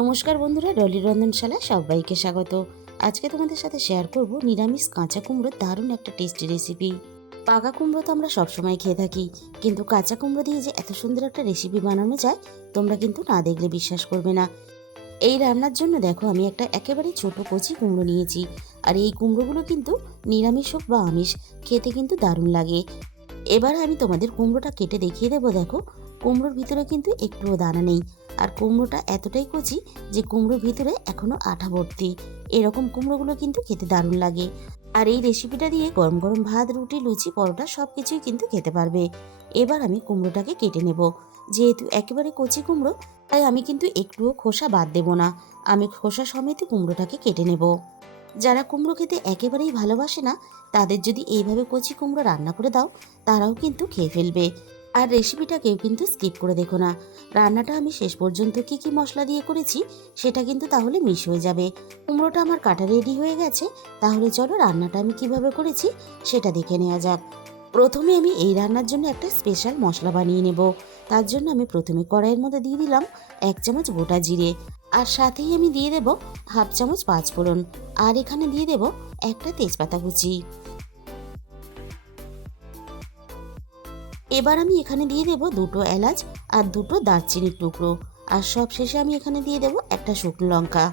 নমস্কার বন্ধুরা, ডলির রন্ধনশালায় সবাইকে স্বাগত। আজকে তোমাদের সাথে শেয়ার করব নিরামিষ কাঁচা কুমড়োর দারুণ একটা টেস্টি রেসিপি। পাকা কুমড়ো তো আমরা সবসময় খেয়ে থাকি, কিন্তু কাঁচা কুমড়ো দিয়ে যে এত সুন্দর একটা রেসিপি বানানো যায় তোমরা কিন্তু না দেখলে বিশ্বাস করবে না। এই রান্নার জন্য দেখো আমি একটা একেবারে ছোট কচি কুমড়ো নিয়েছি। আর এই কুমড়োগুলো কিন্তু নিরামিষ হোক বা আমিষ খেতে কিন্তু দারুণ লাগে। এবার আমি তোমাদের কুমড়োটা কেটে দেখিয়ে দেবো। দেখো, কুমড়োর ভিতরে কিন্তু একটুও দানা নেই। আর কুমড়োটা এতটাই কচি যে কুমড়োর ভিতরে এখনো আঠা ভর্তি। এরকম কুমড়োগুলো কিন্তু খেতে দারুণ লাগে। আর এই রেসিপিটা দিয়ে গরম গরম ভাত, রুটি, লুচি, পরোটা সব কিছুই কিন্তু খেতে পারবে। এবার আমি কুমড়োটাকে কেটে নেব। যেহেতু একেবারে কচি কুমড়ো, তাই আমি কিন্তু একটুও খোসা বাদ দেব না। আমি খোসা সমেত কুমড়োটাকে কেটে নেব। যারা কুমড়ো খেতে একেবারেই ভালোবাসে না, তাদের যদি এইভাবে কচি কুমড়ো রান্না করে দাও, তারাও কিন্তু খেয়ে ফেলবে। আর রেসিপিটা কেউ কিন্তু স্কিপ করে দেখো না। রান্নাটা আমি শেষ পর্যন্ত কি কি মশলা দিয়ে করেছি সেটা কিন্তু তাহলে মিস হয়ে যাবে। কুমড়োটা আমার কাটা রেডি হয়ে গেছে। তাহলে চলো রান্নাটা আমি কিভাবে করেছি সেটা দেখে নেওয়া যাক। প্রথমে আমি এই রান্নার জন্য একটা স্পেশাল মশলা বানিয়ে নেব। তার জন্য আমি প্রথমে কড়াইয়ের মধ্যে দিয়ে দিলাম 1 চামচ গোটা জিরে। আর সাথেই আমি দিয়ে দেব হাফ চামচ পাঁচফোড়ন। আর এখানে দিয়ে দেব একটা তেজপাতা কুচি। এবার আমি এখানে দিয়ে দেব দুটো এলাচ আর দুটো দারচিনির টুকরো। আর সব শেষে আমি এখানে দিয়ে দেব একটা শুকনো লঙ্কা।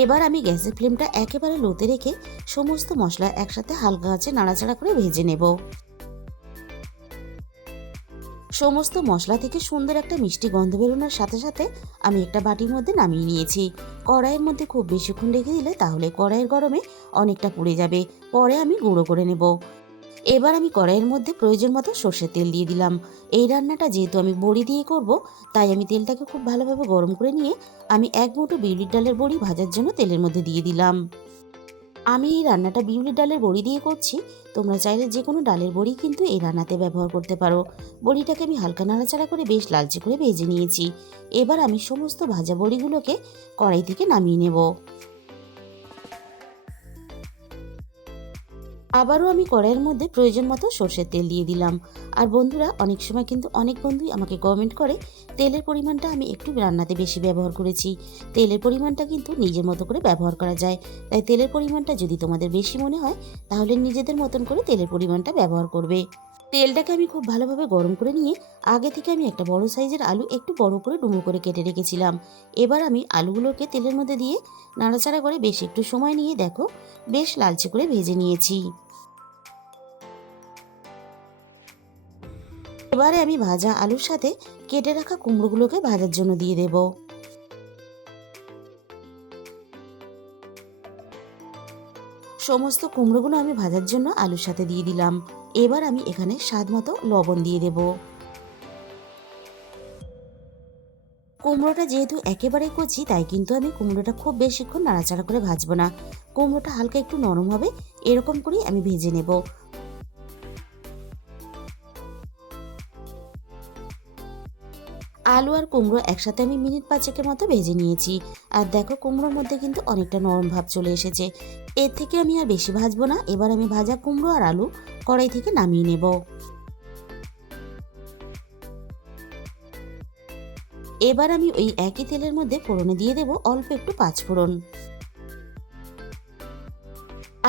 এবার আমি গ্যাসের ফ্লেমটা একেবারে লোতে রেখে সমস্ত মশলা একসাথে হালকা আঁচে নাড়াচাড়া করে ভেজে নেব। সমস্ত মশলা থেকে সুন্দর একটা মিষ্টি গন্ধ বেরোনোর সাথে সাথে আমি একটা বাটির মধ্যে নামিয়ে নিয়েছি। কড়াইয়ের মধ্যে খুব বেশিক্ষণ রেখে দিলে তাহলে কড়াইয়ের গরমে অনেকটা পুড়ে যাবে। পরে আমি গুঁড়ো করে নেব। এবার আমি কড়াইয়ের মধ্যে প্রয়োজন মতো সর্ষের তেল দিয়ে দিলাম। এই রান্নাটা যেহেতু আমি বড়ি দিয়ে করব, তাই আমি তেলটাকে খুব ভালোভাবে গরম করে নিয়ে আমি 1 মুঠো বিউলির ডালের বড়ি ভাজার জন্য তেলের মধ্যে দিয়ে দিলাম। আমি এই রান্নাটা বিউলির ডালের বড়ি দিয়ে করছি। তোমরা চাইলে যে কোনো ডালের বড়ি কিন্তু এই রান্নাতে ব্যবহার করতে পারো। বড়িটাকে আমি হালকা নাড়াচাড়া করে বেশ লালচে করে ভেজে নিয়েছি। এবার আমি সমস্ত ভাজা বড়িগুলোকে কড়াই থেকে নামিয়ে নেব। আবারও আমি কড়াইয়ের মধ্যে প্রয়োজন মতো সর্ষের তেল দিয়ে দিলাম। আর বন্ধুরা, অনেক সময় কিন্তু অনেক বন্ধুই আমাকে কমেন্ট করে তেলের পরিমাণটা আমি একটু রান্নাতে বেশি ব্যবহার করেছি। তেলের পরিমাণটা কিন্তু নিজের মতো করে ব্যবহার করা যায়। তাই তেলের পরিমাণটা যদি তোমাদের বেশি মনে হয়, তাহলে নিজেদের মতন করে তেলের পরিমাণটা ব্যবহার করবে। তেলটাকে আমি খুব ভালোভাবে গরম করে নিয়ে আগে থেকে আমি একটা বড় সাইজের আলু একটু বড় করে ডুমো করে কেটে রেখেছিলাম। এবার আমি আলুগুলোকে তেলের মধ্যে দিয়ে নাড়াচাড়া করে বেশ একটু সময় নিয়ে দেখো বেশ লালচে করে ভেজে নিয়েছি। এবারে আমি ভাজা আলুর সাথে কেটে রাখা কুমড়োগুলোকে ভাজার জন্য দিয়ে দেব। সমস্ত কুমড়োগুলো আমি ভাজার জন্য আলুর সাথে দিয়ে দিলাম। এবার আমি এখানে স্বাদ মতো লবণ দিয়ে দেব। কুমড়োটা যেহেতু একেবারে কচি, তাই কিন্তু আমি কুমড়োটা খুব বেশিক্ষণ নাড়াচাড়া করে ভাজবো না। কুমড়োটা হালকা একটু নরম হবে, এরকম করেই আমি ভেজে নেব। আলু আর কুমড়ো একসাথে আমি মিনিট 5-এর মতো ভেজে নিয়েছি। আর দেখো কুমড়োর মধ্যে কিন্তু অনেকটা নরম ভাব চলে এসেছে। এর থেকে আমি আর বেশি ভাজবো না। এবার আমি ভাজা কুমড়ো আর আলু কড়াই থেকে নামিয়ে নেব। এবার আমি ওই একই তেলের মধ্যে ফোড়নে দিয়ে দেব অল্প একটু পাঁচফোড়ন।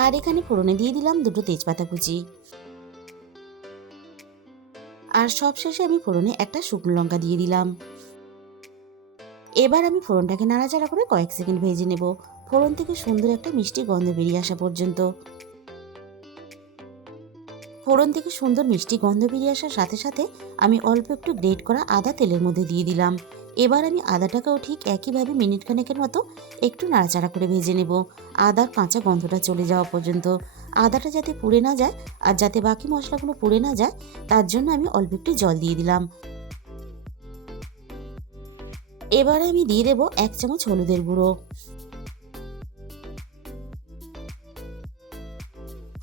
আর এখানে ফোড়নে দিয়ে দিলাম দুটো তেজপাতা কুচি। আর সবশেষে আমি ফোড়নে একটা শুকনো লঙ্কা দিয়ে দিলাম। এবার আমি ফোড়নটাকে নাড়াচাড়া করে কয়েক সেকেন্ড ভেজে নেব, ফোড়ন থেকে সুন্দর একটা মিষ্টি গন্ধ বেরিয়ে আসা পর্যন্ত। ফোড়ন থেকে সুন্দর মিষ্টি গন্ধ বেরিয়ে আসার সাথে সাথে আমি অল্প একটু গ্রেট করা আদা তেলের মধ্যে দিয়ে দিলাম। এবার আমি আদাটাকেও ঠিক একইভাবে মিনিট খানেকের মতো একটু নাড়াচাড়া করে ভেজে নেব, আদার কাঁচা গন্ধটা চলে যাওয়া পর্যন্ত। আদাটা যাতে পুড়ে না যায় আর যাতে বাকি মশলাগুলো পুড়ে না যায়, তার জন্য আমি অল্প একটু জল দিয়ে দিলাম। এবারে আমি দিয়ে দেবো 1 চামচ হলুদের গুঁড়ো।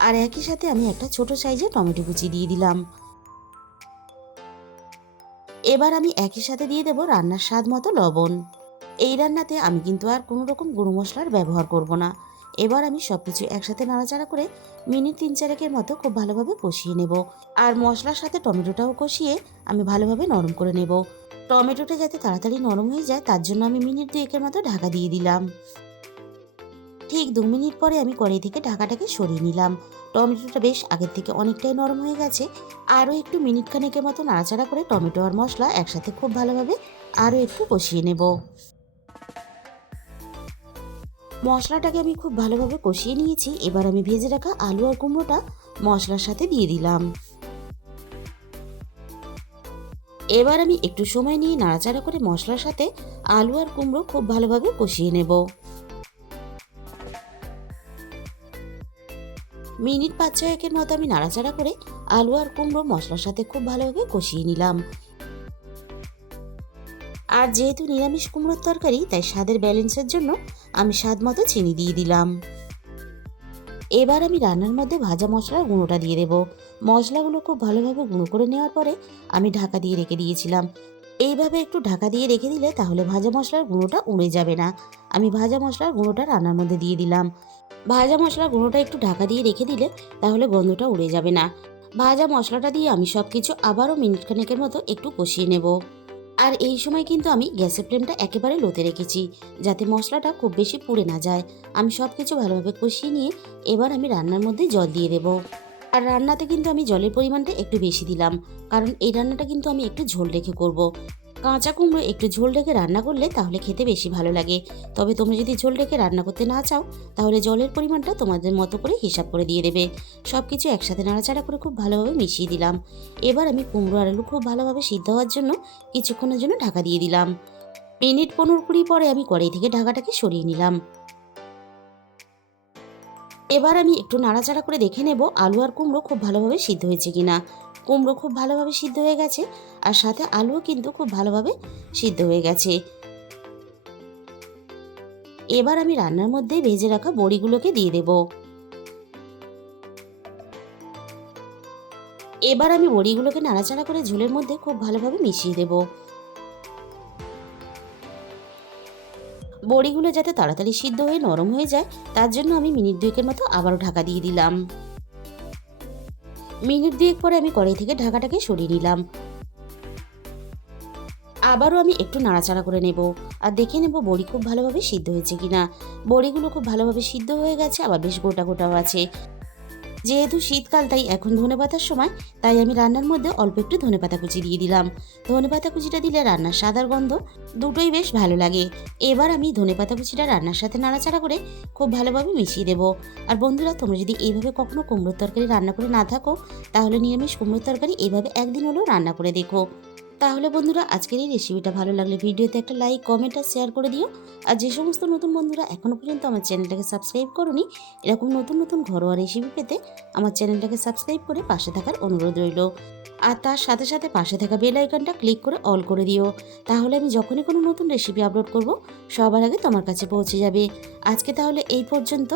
আর একই সাথে আমি একটা ছোট সাইজের টমেটো কুচি দিয়ে দিলাম। এবার আমি একই সাথে দিয়ে দেবো রান্নার স্বাদ মতো লবণ। এই রান্নাতে আমি কিন্তু আর কোনো রকম গুঁড়ো মশলার ব্যবহার করব না। এবার আমি সবকিছু একসাথে নাড়াচাড়া করে মিনিট 3-4-এর মতো খুব ভালোভাবে কষিয়ে নেব। আর মশলার সাথে টমেটোটাও কষিয়ে আমি ভালোভাবে নরম করে নেব। টমেটোটা যাতে তাড়াতাড়ি নরম হয়ে যায় তার জন্য আমি মিনিট 2 মতো ঢাকা দিয়ে দিলাম। ঠিক 2 মিনিট পরে আমি কড়াই থেকে ঢাকাটাকে সরিয়ে নিলাম। টমেটোটা বেশ আগের থেকে অনেকটাই নরম হয়ে গেছে। আরও একটু মিনিট খানেকের মতো নাড়াচাড়া করে টমেটো আর মশলা একসাথে খুব ভালোভাবে আরও একটু কষিয়ে নেব। মশলাটাকে আমি খুব ভালোভাবে কষিয়ে নিয়েছি। এবার আমি ভেজে রাখা আলু আর কুমড়োটা মশলার সাথে দিয়ে দিলাম। এবার আমি একটু সময় নিয়ে নাড়াচাড়া করে মশলার সাথে আলু আর কুমড়ো খুব ভালোভাবে কষিয়ে নেব। মিনিট 5-6 মতো আমি নাড়াচাড়া করে আলু আর কুমড়ো মশলার সাথে খুব ভালোভাবে কষিয়ে নিলাম। আর যেহেতু নিরামিষ কুমড়োর তরকারি তাই স্বাদের ব্যালেন্সের জন্য আমি স্বাদ মতো চিনি দিয়ে দিলাম। এবার আমি রান্নার মধ্যে ভাজা মশলার গুঁড়োটা দিয়ে দেব। মশলাগুলো খুব ভালোভাবে গুঁড়ো করে নেওয়ার পরে আমি ঢাকা দিয়ে রেখে দিয়েছিলাম। এইভাবে একটু ঢাকা দিয়ে রেখে দিলে তাহলে ভাজা মশলার গুঁড়োটা উড়ে যাবে না। আমি ভাজা মশলার গুঁড়োটা রান্নার মধ্যে দিয়ে দিলাম। ভাজা মশলার গুঁড়োটা একটু ঢাকা দিয়ে রেখে দিলে তাহলে গন্ধটা উড়ে যাবে না। ভাজা মশলাটা দিয়ে আমি সব কিছু আবারও মিনিট খানেকের মতো একটু কষিয়ে নেব। আর এই সময় কিন্তু আমি গ্যাসের ফ্লেমটা একেবারে লোতে রেখেছি, যাতে মশলাটা খুব বেশি পুড়ে না যায়। আমি সব কিছু ভালোভাবে কষিয়ে নিয়ে এবার আমি রান্নার মধ্যে জল দিয়ে দেব। আর রান্নাতে কিন্তু আমি জলের পরিমাণটা একটু বেশি দিলাম, কারণ এই রান্নাটা কিন্তু আমি একটু ঝোল রেখে করব। কাঁচা কুমড়ো একটু ঝোল রেখে রান্না করলে তাহলে খেতে বেশি ভালো লাগে। তবে তোমরা যদি ঝোল রেখে রান্না করতে না চাও তাহলে জলের পরিমাণটা তোমাদের মতো করে হিসাব করে দিয়ে দেবে। সব কিছু একসাথে নাড়াচাড়া করে খুব ভালোভাবে মিশিয়ে দিলাম। এবার আমি কুমড়ো আর আলু খুব ভালোভাবে সিদ্ধ হওয়ার জন্য কিছুক্ষণের জন্য ঢাকা দিয়ে দিলাম। মিনিট 15-20 পরে আমি কড়াই থেকে ঢাকাটাকে সরিয়ে নিলাম। এবার আমি একটু নাড়াচাড়া করে দেখে নেব আলু আর কুমড়ো খুব ভালোভাবে সিদ্ধ হয়েছে কিনা। কুমড়ো খুব ভালোভাবে সিদ্ধ হয়ে গেছে, আর সাথে আলুও কিন্তু খুব ভালোভাবে সিদ্ধ হয়ে গেছে। এবার আমি রান্নার মধ্যে ভেজে রাখা বড়িগুলোকে দিয়ে দেব। এবার আমি বড়িগুলোকে নাড়াচাড়া করে ঝোলের মধ্যে খুব ভালোভাবে মিশিয়ে দেব। বড়িগুলো যাতে তাড়াতাড়ি সিদ্ধ হয়ে নরম হয়ে যায় তার জন্য আমি মিনিট 2 মতো আবারও ঢাকা দিয়ে দিলাম। মিনিট 2 পরে আমি কড়াই থেকে ঢাকাটাকে সরিয়ে নিলাম। আবারও আমি একটু নাড়াচাড়া করে নেব আর দেখে নেব বড়ি খুব ভালোভাবে সিদ্ধ হয়েছে কিনা। বড়িগুলো খুব ভালোভাবে সিদ্ধ হয়ে গেছে, আবার বেশ গোটা গোটাও আছে। যেহেতু শীতকাল তাই এখন ধনেপাতার সময়, তাই আমি রান্নার মধ্যে অল্প একটু ধনেপাতা কুচি দিয়ে দিলাম। ধনেপাতা কুচিটা দিলে রান্নার স্বাদ আর গন্ধ দুটোই বেশ ভালো লাগে। এবার আমি ধনেপাতা কুচিটা রান্নার সাথে নাড়াচাড়া করে খুব ভালোভাবে মিশিয়ে দেবো। আর বন্ধুরা, তোমরা যদি এইভাবে কখনো কুমড়োর তরকারি রান্না করে না থাকো তাহলে নিরামিষ কুমড়োর তরকারি এইভাবে একদিন হলেও রান্না করে দেখো। তাহলে বন্ধুরা, আজকের এই রেসিপিটা ভালো লাগলে ভিডিওতে একটা লাইক, কমেন্ট আর শেয়ার করে দিও। আর যে সমস্ত নতুন বন্ধুরা এখনও পর্যন্ত আমার চ্যানেলটাকে সাবস্ক্রাইব করোনি, এরকম নতুন নতুন ঘরোয়া রেসিপি পেতে আমার চ্যানেলটাকে সাবস্ক্রাইব করে পাশে থাকার অনুরোধ রইল। আর তার সাথে সাথে পাশে থাকা বেল আইকনটা ক্লিক করে অল করে দিও। তাহলে আমি যখনই কোনো নতুন রেসিপি আপলোড করব সবার আগে তোমার কাছে পৌঁছে যাবে। আজকে তাহলে এই পর্যন্ত।